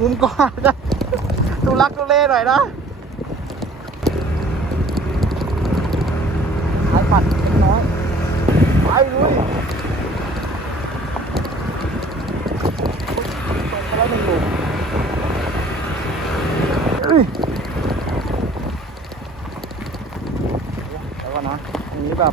มุมกว้างนะดูรักดูเล่หน่อยนะสายปัดเล็กน้อย ไปลุยตรงไปแล้วหนึ่งหลุมเอ้ยแล้วก่อนนะอันนี้แบบ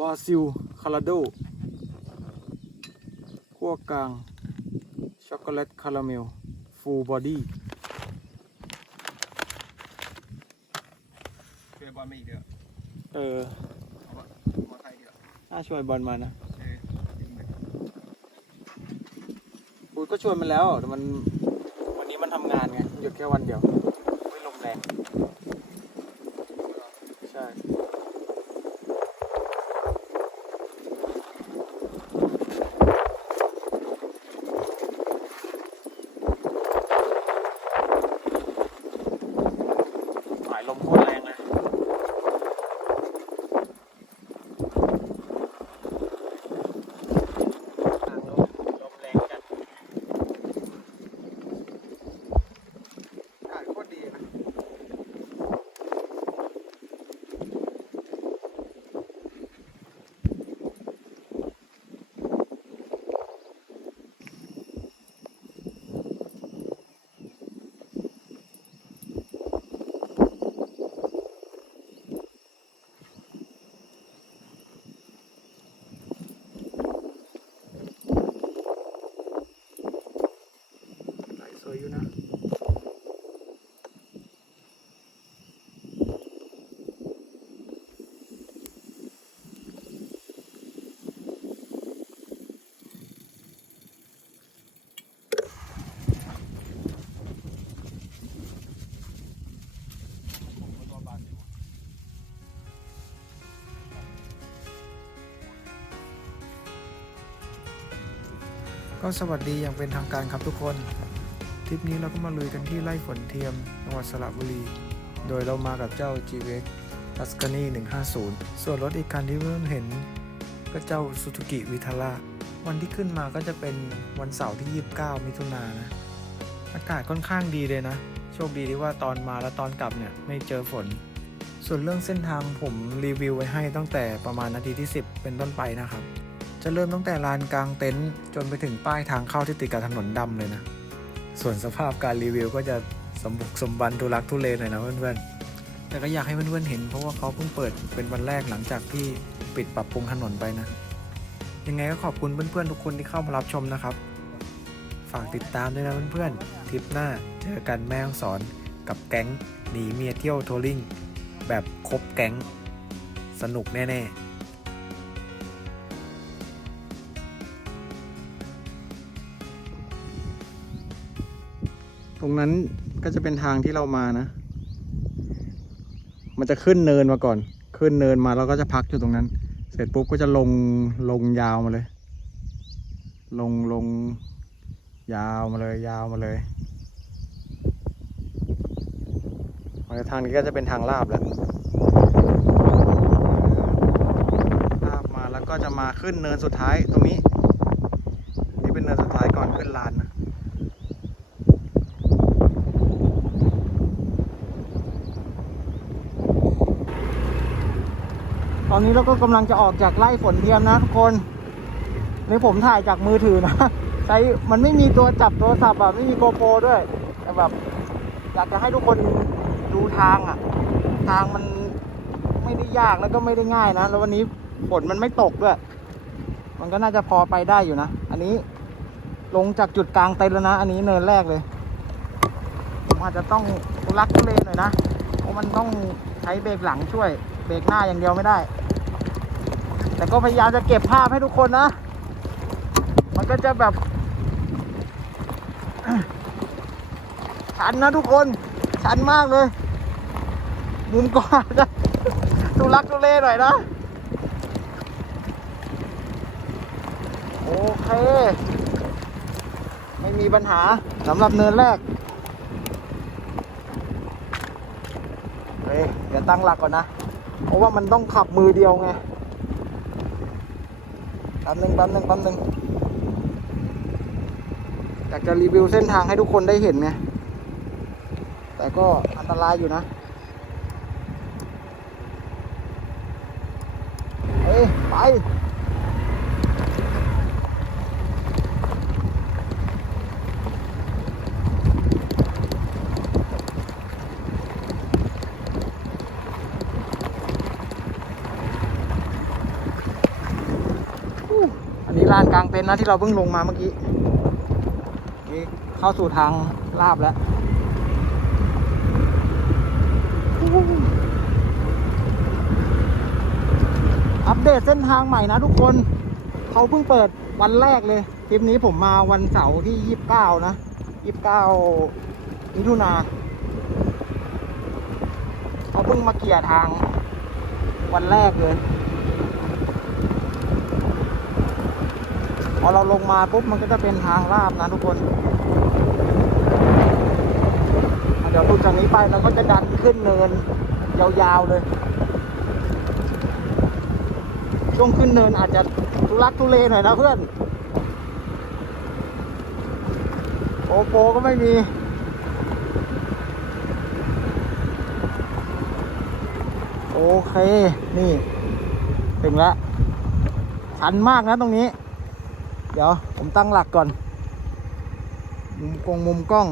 บราซิล คาราโดขั้วกลาง ช็อกโกแลต คาราเมล ฟูลบอดี้ช่วยบอลมาอีกเด้อเออเอาวะมอไซค์เดียวน่าชวนบอลมานะเออจริงเลยปูดก็ชวนมันแล้วแต่มันวันนี้มันทำงานไงหยุดแค่วันเดียว ไม่ลมแรง ใช่ สายลมโคตรแรงเลย ลมแรงจัด อากาศโคตรดีนะ สา ยอยู่นะก็สวัสดีอย่างเป็นทางการครับทุกคน ทริปนี้เราก็มาลุยกันที่ไร่ฝนเทียมจังหวัดสระบุรี โดยเรามากับเจ้า g v x Tuscany 150 ส่วนรถอีกคันที่เพื่อนเห็น ก็เจ้า Suzuki Vitara วันที่ขึ้นมาก็จะเป็นวันเสาร์ที่ 29 มิถุนายนนะ อากาศค่อนข้างดีเลยนะ โชคดีที่ว่าตอนมาและตอนกลับเนี่ยไม่เจอฝน ส่วนเรื่องเส้นทางผมรีวิวไว้ให้ตั้งแต่ประมาณนาทีที่ 10 เป็นต้นไปนะครับ จะเริ่มตั้งแต่ลานกลางเต็นท์จนไปถึงป้ายทางเข้าที่ติดกับถนนดำเลยนะ ส่วนสภาพการรีวิวก็จะสมบุกสมบันทุลักทุเลหน่อยนะเพื่อนๆ แต่ก็อยากให้เพื่อนๆเห็นเพราะว่าเขาเพิ่งเปิดเป็นวันแรกหลังจากที่ปิดปรับปรุงถนนไปนะ ยังไงก็ขอบคุณเพื่อนๆทุกคนที่เข้ามารับชมนะครับ ฝากติดตามด้วยนะเพื่อนๆทริปหน้าเจอกันแม่ฮ่องสอนกับแก๊งหนีเมียเที่ยวทัวริงแบบครบแก๊งสนุกแน่ ๆ ตรงนั้นก็จะเป็นทางที่เรามานะ มันจะขึ้นเนินมาก่อน ขึ้นเนินมาแล้วก็จะพักอยู่ตรงนั้น เสร็จปุ๊บก็จะลงลงยาวมาเลย ลงลงยาวมาเลยยาวมาเลยมาทางนี้ก็จะเป็นทางลาบแล้วลาบมาแล้วก็จะมาขึ้นเนินสุดท้ายตรงนี้ นี่เป็นเนินสุดท้ายก่อนขึ้นลานนะ อนนี้เราก็กำลังจะออกจากไร่ฝนเทียมนะทุกคนนี่ผมถ่ายจากมือถือนะใช้มันไม่มีตัวจับโทรศัพท์อะไม่มีโกโปรด้วยแต่แบบอยากจะให้ทุกคนดูทางอะ ทางมันไม่ได้ยากแล้วก็ไม่ได้ง่ายนะแล้ววันนี้ฝนมันไม่ตกด้วย มันก็น่าจะพอไปได้อยู่นะ อันนี้ลงจากจุดกลางเต็นแล้วนะ อันนี้เนินแรกเลยผมอาจจะต้องทุลักทุเลหน่อยนะ เพราะมันต้องใช้เบรกหลังช่วย เบรกหน้าอย่างเดียวไม่ได้ แต่ก็พยายามจะเก็บภาพให้ทุกคนนะ มันก็จะแบบชันนะทุกคน ชันมากเลย มุมก็อาจจะทุลักทุเลหน่อยนะ โอเค ไม่มีปัญหาสำหรับเนินแรกเฮ้ยเดี๋ยวตั้งหลักก่อนนะ เพราะว่ามันต้องขับมือเดียวไง ป๊บหนึงแป๊บหนึงแป๊บหนึงอยากจะรีวิวเส้นทางให้ทุกคนได้เห็นไงแต่ก็อันตรายอยู่นะเฮ้ยไป ลานกลางเต็นท์นะที่เราเพิ่งลงมาเมื่อกี้นี่เข้าสู่ทางลาบแล้วอัปเดตเส้นทางใหม่นะทุกคน เขาเพิ่งเปิดวันแรกเลยทริปนี้ผมมาวันเสาร์ที่ยี่สิบเก้านะยี่สิบเก้ามิถุนาเขาเพิ่งมาเกี่ยร์ทางวันแรกเลย พอเราลงมาปุ๊บมันก็จะเป็นทางลาบนะทุกคนเดี๋ยวตุจากนี้ไปเราก็จะดันขึ้นเนิน ยาวๆเลย ช่วงขึ้นเนินอาจจะทุลักทุเลหน่อยนะเพื่อน โอโปก็ไม่มีโอเค นี่ ถึงแล้วชันมากนะตรงนี้ เดี๋ยวผมตั้งหลักก่อน มุมกงมุมกล้อง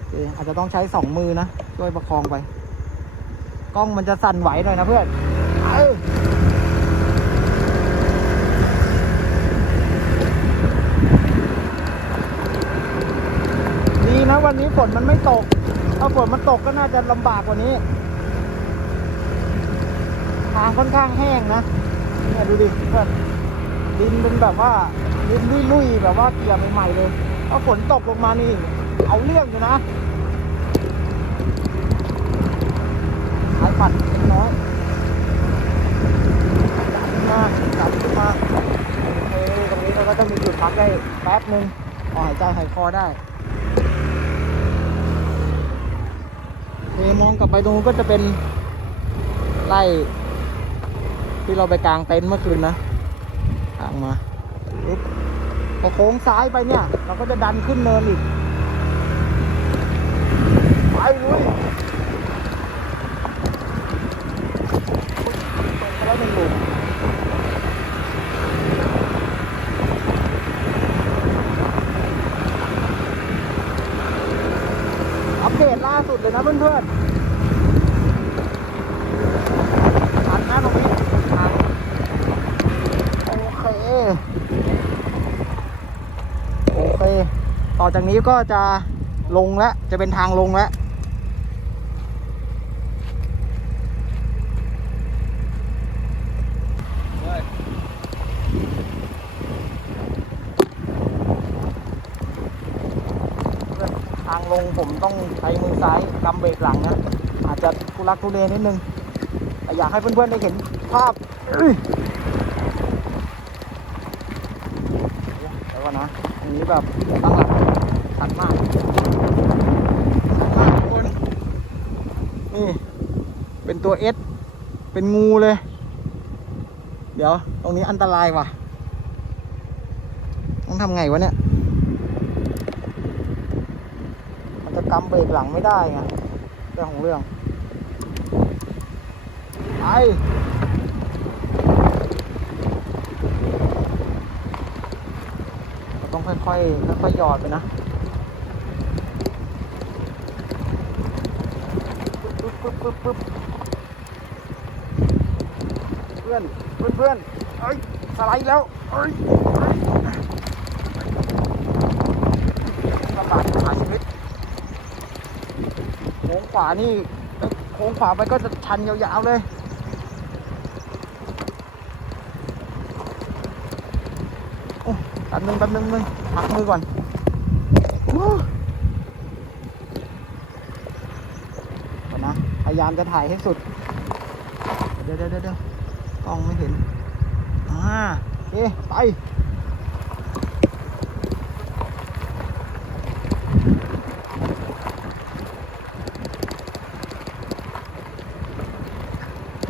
อเคอาจจะต้องใช้สองมือนะช่วยประคองไป กล้องมันจะสั่นไหวหน่อยนะเพื่อนดีนะวันนี้ฝนมันไม่ตก ถ้าฝนมันตกก็น่าจะลำบากกว่านี้ ทางค่อนข้างแห้งนะเนี่ยดูดิเพื่อน ดินเป็นแบบว่าดินลุยๆแบบว่าเกลี่ยใหม่ๆเลยถ้าฝนตกลงมานี่ เอาเรื่องอยู่นะสายปัดเล็กน้อยจับมากจับมาโอเคตรงนี้เราก็จะมีจุดพักได้แป๊บหนึ่งพอหายใจหายคอได้เคมองกลับไปตรงนู้นก็จะเป็นไร่ที่เราไปกลางเต็นท์เมื่อคืนนะ ทางมาปึ๊บพอโค้งซ้ายไปเนี่ย เราก็จะดันขึ้นเนินอีก ไปลุยเปิดไปแล้วหนึ่งหลุมอัปเดตล่าสุดเลยนะเพื่อนๆชันนะตรงนี้ชันโอเค โอเค ต่อจาก นี้ก็จะลงแล้วจะเป็นทางลงแล้วทางลงผมต้องใช้มือซ้ายกำเบรกหลังนะอาจจะทุลักทุเลนิดนึงแต่อยากให้เพื่อนๆได้เห็นภาพเอ้วก่อนนะอันนี้แบบตั้งหลัก มากชันมากทุกคนนี่ เป็นตัวเอสเป็นงูเลย เดี๋ยว ตรงนี้อันตรายว่ะ ต้องทำไงวะเนี่ย มันจะกำเบรกหลังไม่ได้ไงเรื่องของเรื่องไปต้องค่อยๆค่อยๆหยอดไปนะ ปึ๊บปึ๊บปึ๊บเพื่อนเพื่อนเพื่อนเอ้ยสไลด์แล้วเอ้ยลำบากหาชีวิตโค้งขวานี่โค้งขวาไปก็จะชันยาวๆเลยโอ้แป๊บนึงแป๊บนึงนึงพักมือก่อนโอ้เดี๋ยว นะ พยายามจะถ่ายให้สุด เดี๋ยวเดี๋ยวเดี๋ยวเดี๋ยวกล้องไม่เห็น อ่าโอเคไป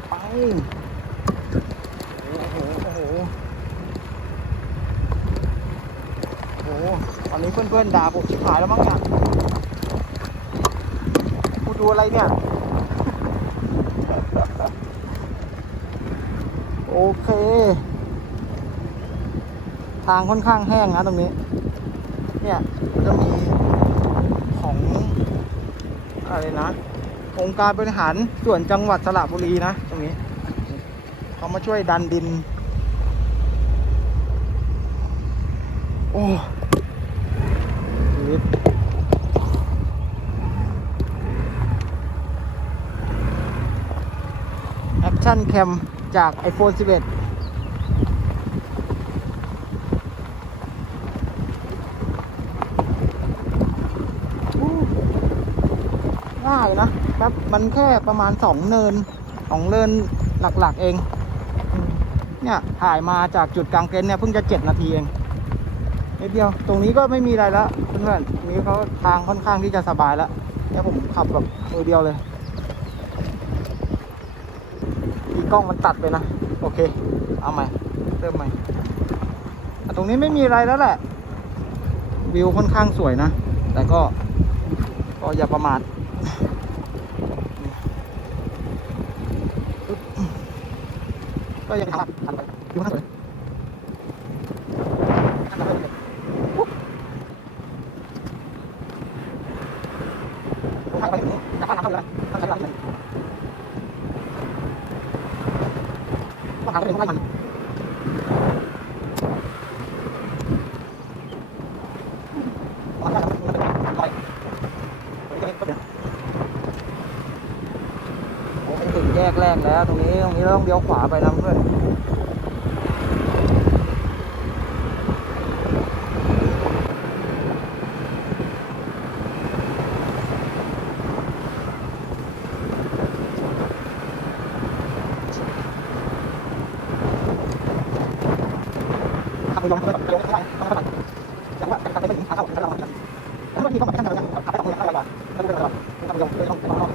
ไปโอ้โหโอ้โหโอ้โหตอนนี้เพื่อนๆด่าผมชิบหายแล้วมั้งเนี่ย ดูอะไรเนี่ย โอเค ทางค่อนข้างแห้งนะตรงนี้ เนี่ยจะมีของอะไรนะ องค์การบริหารส่วนจังหวัดสระบุรีนะ ตรงนี้ เขามาช่วยดันดิน โอ้ชีวิตแอค ชั่นแคมจาก iPhone 11ง่ายนะแป๊บมันแค่ประมาณสองเนินสองเนินหลักๆเองอืมเนี่ยถ่ายมาจากจุดกลางเต็นท์เนี่ยเพิ่งจะเจ็ดนาทีเองนิดเดียว ตรงนี้ก็ไม่มีอะไรแล้วเพื่อนๆตรงนี้เขาทางค่อนข้างที่จะสบายแล้วเนี่ยผมขับแบบมือเดียวเลยอี กล้องมันตัดไปนะ โอเค เอาใหม่ เริ่มใหม่ ตรงนี้ไม่มีอะไรแล้วแหละ วิวค่อนข้างสวยนะ แต่ก็ ก็อย่าประมาทก็ยังทำทำไปดูข้างสวยทำไปเรื่อยๆปุ๊บผมถ่ายไปถึงนี้จากบ้านน้ำเข้าเลยต้องใช้เวลาที่ไหนต้องหาตัวเองต้องไล่มันต้องหาตัวเองต้องไล่มันลอยเดี๋ยวนี้ก็เดี๋ยว โอ้ถึง แยกแรกแล้ว ตรงนี้ตรงนี้เราต้องเลี้ยวขวาไปนะเพื่อนขับไปลงไปลงไปลงไปแต่ว่าการไปถึงทางเข้าของเราแล้วบางทีก็มาไปทางเราขับไปตรงนี้อะไรบ้างแล้วก็ไปลงไปลงไปลงไปลง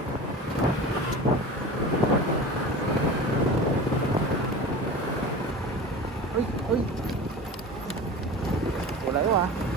เฮ้ยเ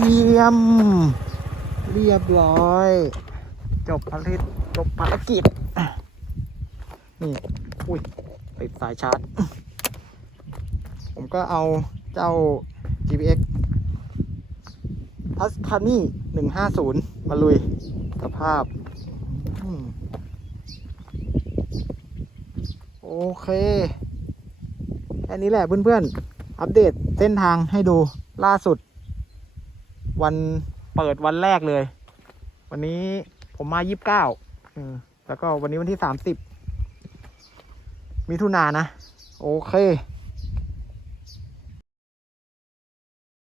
เตรียม เรียบร้อย จบภารกิจจบภารกิจ นี่ อุ้ยติดสายชาร์จ ผมก็เอาเจ้า GPX t u s c a n y 150มาลุย สภาพ โอเค แค่นี้แหละเพื่อนๆ อัปเดตเส้นทางให้ดูล่าสุด วันเปิดวันแรกเลย วันนี้ผมมายี่สิบเก้าแล้วก็วันนี้วันที่สามสิบมิถุนานนะโอเค